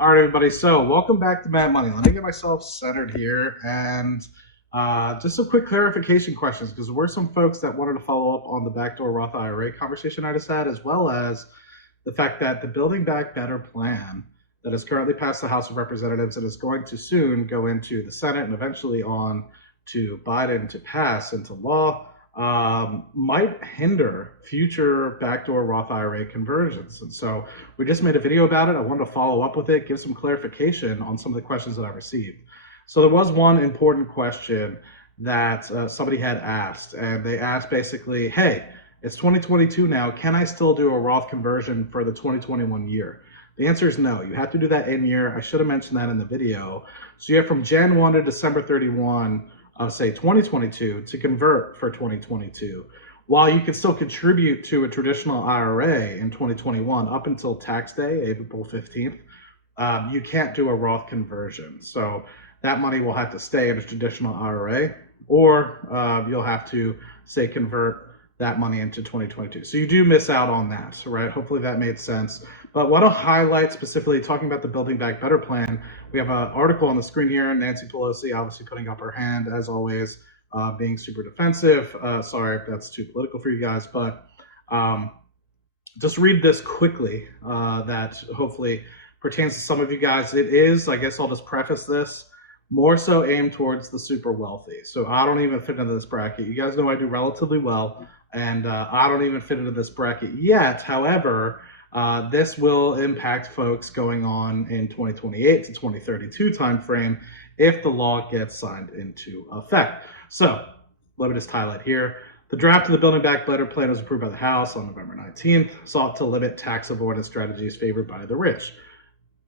All right, everybody. So welcome back to Mad Money. Let me get myself centered here and just some quick clarification questions because there were some folks that wanted to follow up on the backdoor Roth IRA conversation I just had, as well as the fact that the Building Back Better plan that has currently passed the House of Representatives and is going to soon go into the Senate and eventually on to Biden to pass into law might hinder future backdoor Roth IRA conversions. And so we just made a video about it. I wanted to follow up with it, give some clarification on some of the questions that I received. So there was one important question that somebody had asked, and they asked basically, hey, it's 2022 now. Can I still do a Roth conversion for the 2021 year? The answer is no. You have to do that in year. I should have mentioned that in the video. So you have from Jan 1 to December 31, say 2022, to convert for 2022. While you can still contribute to a traditional IRA in 2021 up until tax day, April 15th, you can't do a Roth conversion. So that money will have to stay in a traditional IRA, or you'll have to, say, convert that money into 2022. So you do miss out on that, right? Hopefully that made sense. But what I'll highlight specifically, talking about the Building Back Better plan, we have an article on the screen here. Nancy Pelosi obviously putting up her hand, as always, being super defensive. Sorry if that's too political for you guys, but just read this quickly that hopefully pertains to some of you guys. It is, I guess I'll just preface this, more so aimed towards the super wealthy. So I don't even fit into this bracket. You guys know I do relatively well, and I don't even fit into this bracket yet. However, this will impact folks going on in 2028 to 2032 timeframe if the law gets signed into effect. So let me just highlight here. The draft of the Building Back Better plan was approved by the House on November 19th, sought to limit tax avoidance strategies favored by the rich.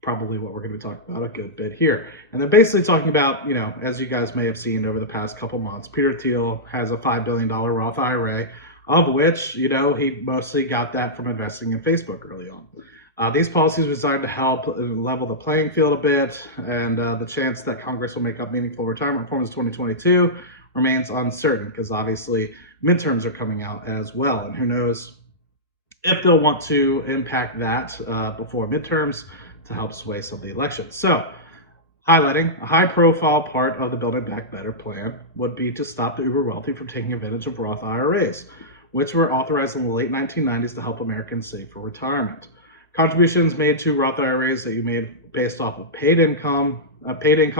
Probably what we're going to be talking about a good bit here. And then basically talking about, as you guys may have seen over the past couple months, Peter Thiel has a $5 billion Roth IRA, of which, he mostly got that from investing in Facebook early on. These policies were designed to help level the playing field a bit, and the chance that Congress will make up meaningful retirement reforms in 2022 remains uncertain because obviously midterms are coming out as well. And who knows if they'll want to impact that before midterms to help sway some of the elections. So, highlighting a high-profile part of the Building Back Better plan would be to stop the uber wealthy from taking advantage of Roth IRAs, which were authorized in the late 1990s to help Americans save for retirement. Contributions made to Roth IRAs that you made based off of paid income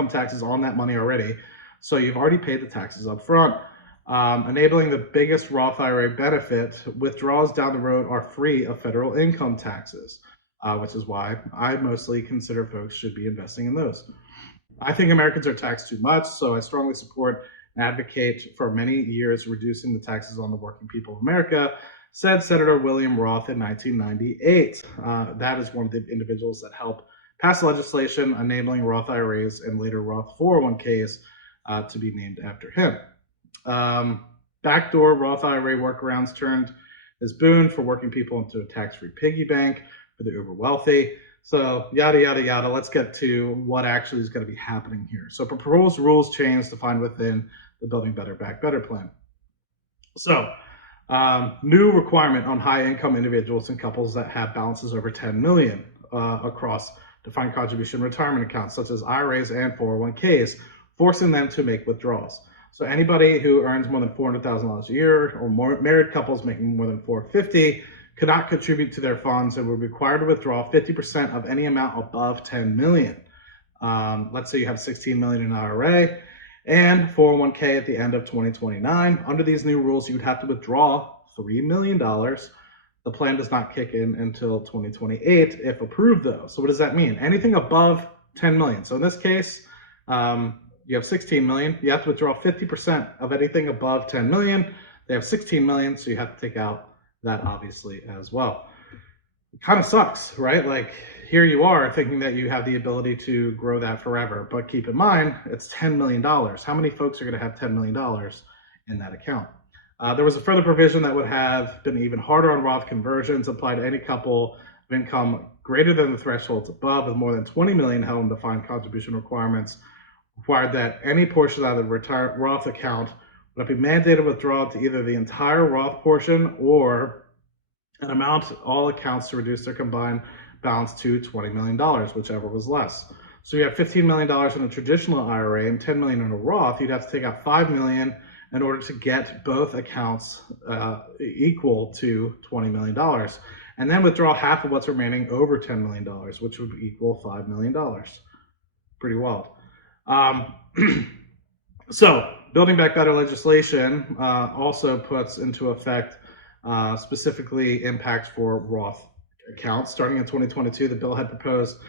taxes on that money already, so you've already paid the taxes up front. Enabling the biggest Roth IRA benefit, withdrawals down the road are free of federal income taxes. Which is why I mostly consider folks should be investing in those. I think Americans are taxed too much, so I strongly support and advocate for many years reducing the taxes on the working people of America, said Senator William Roth in 1998. That is one of the individuals that helped pass legislation enabling Roth IRAs and later Roth 401ks to be named after him. Backdoor Roth IRA workarounds turned his boon for working people into a tax-free piggy bank for the uber wealthy. So yada, yada, yada. Let's get to what actually is going to be happening here. So proposed rules change defined within the Building Better Back Better plan. So new requirement on high income individuals and couples that have balances over 10 million across defined contribution retirement accounts, such as IRAs and 401ks, forcing them to make withdrawals. So anybody who earns more than $400,000 a year or more, married couples making more than $450,000 could not contribute to their funds and were required to withdraw 50% of any amount above 10 million. Let's say you have 16 million in IRA and 401k at the end of 2029. Under these new rules, you would have to withdraw $3 million. The plan does not kick in until 2028 if approved, though. So what does that mean? Anything above 10 million. So in this case, you have 16 million. You have to withdraw 50% of anything above 10 million. They have 16 million, so you have to take out that obviously as well. It kind of sucks, right? Like here you are thinking that you have the ability to grow that forever, but keep in mind, it's $10 million. How many folks are going to have $10 million in that account? There was a further provision that would have been even harder on Roth conversions, applied to any couple of income greater than the thresholds above with more than 20 million held in defined contribution requirements, required that any portion out of the Roth account would be mandated withdrawal to either the entire Roth portion or an amount all accounts to reduce their combined balance to $20 million, whichever was less. So you have $15 million in a traditional IRA and $10 million in a Roth. You'd have to take out $5 million in order to get both accounts equal to $20 million. And then withdraw half of what's remaining over $10 million, which would equal $5 million. Pretty wild. So building back better legislation also puts into effect specifically impacts for Roth accounts. Starting in 2022, the bill had proposed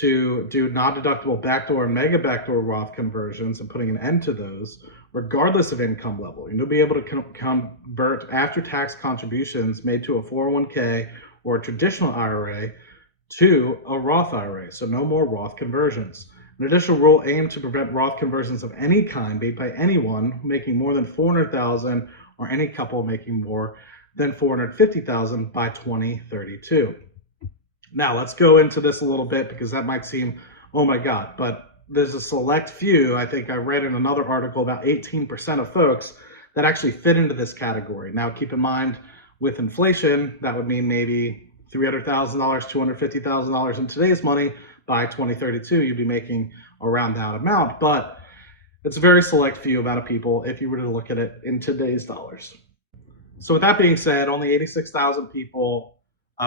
to do non-deductible backdoor and mega backdoor Roth conversions and putting an end to those, regardless of income level. And you'll be able to convert after-tax contributions made to a 401k or a traditional IRA to a Roth IRA, so no more Roth conversions. An additional rule aimed to prevent Roth conversions of any kind made by anyone making more than $400,000 or any couple making more than $450,000 by 2032. Now let's go into this a little bit because that might seem, oh my God, but there's a select few. I think I read in another article about 18% of folks that actually fit into this category. Now keep in mind, with inflation, that would mean maybe $300,000, $250,000 in today's money. By 2032, you'd be making around that amount, but it's a very select few amount of people if you were to look at it in today's dollars. So with that being said, only 86,000 people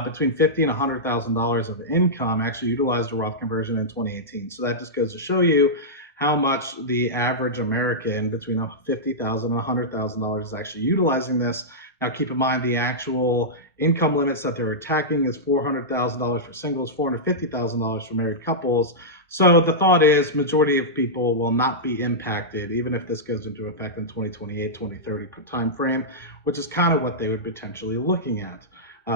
between $50,000 and $100,000 of income actually utilized a Roth conversion in 2018. So that just goes to show you how much the average American between $50,000 and $100,000 is actually utilizing this. Now, keep in mind the actual income limits that they're attacking is $400,000 for singles, $450,000 for married couples. So the thought is majority of people will not be impacted, even if this goes into effect in 2028, 2030 time frame, which is kind of what they would potentially looking at.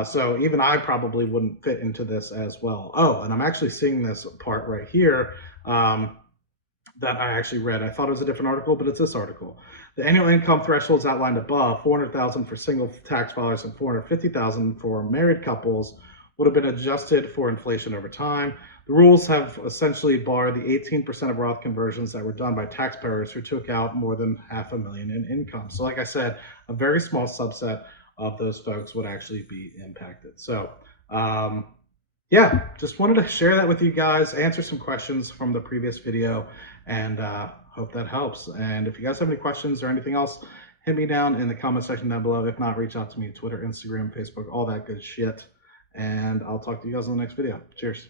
So even I probably wouldn't fit into this as well. Oh, and I'm actually seeing this part right here that I actually read. I thought it was a different article, but it's this article. The annual income thresholds outlined above, $400,000 for single tax filers and $450,000 for married couples, would have been adjusted for inflation over time. The rules have essentially barred the 18% of Roth conversions that were done by taxpayers who took out more than $500,000 in income. So like I said, a very small subset of those folks would actually be impacted. So yeah, just wanted to share that with you guys, answer some questions from the previous video, and hope that helps. And if you guys have any questions or anything else, hit me down in the comment section down below. If not, reach out to me on Twitter, Instagram, Facebook, all that good shit. And I'll talk to you guys in the next video. Cheers.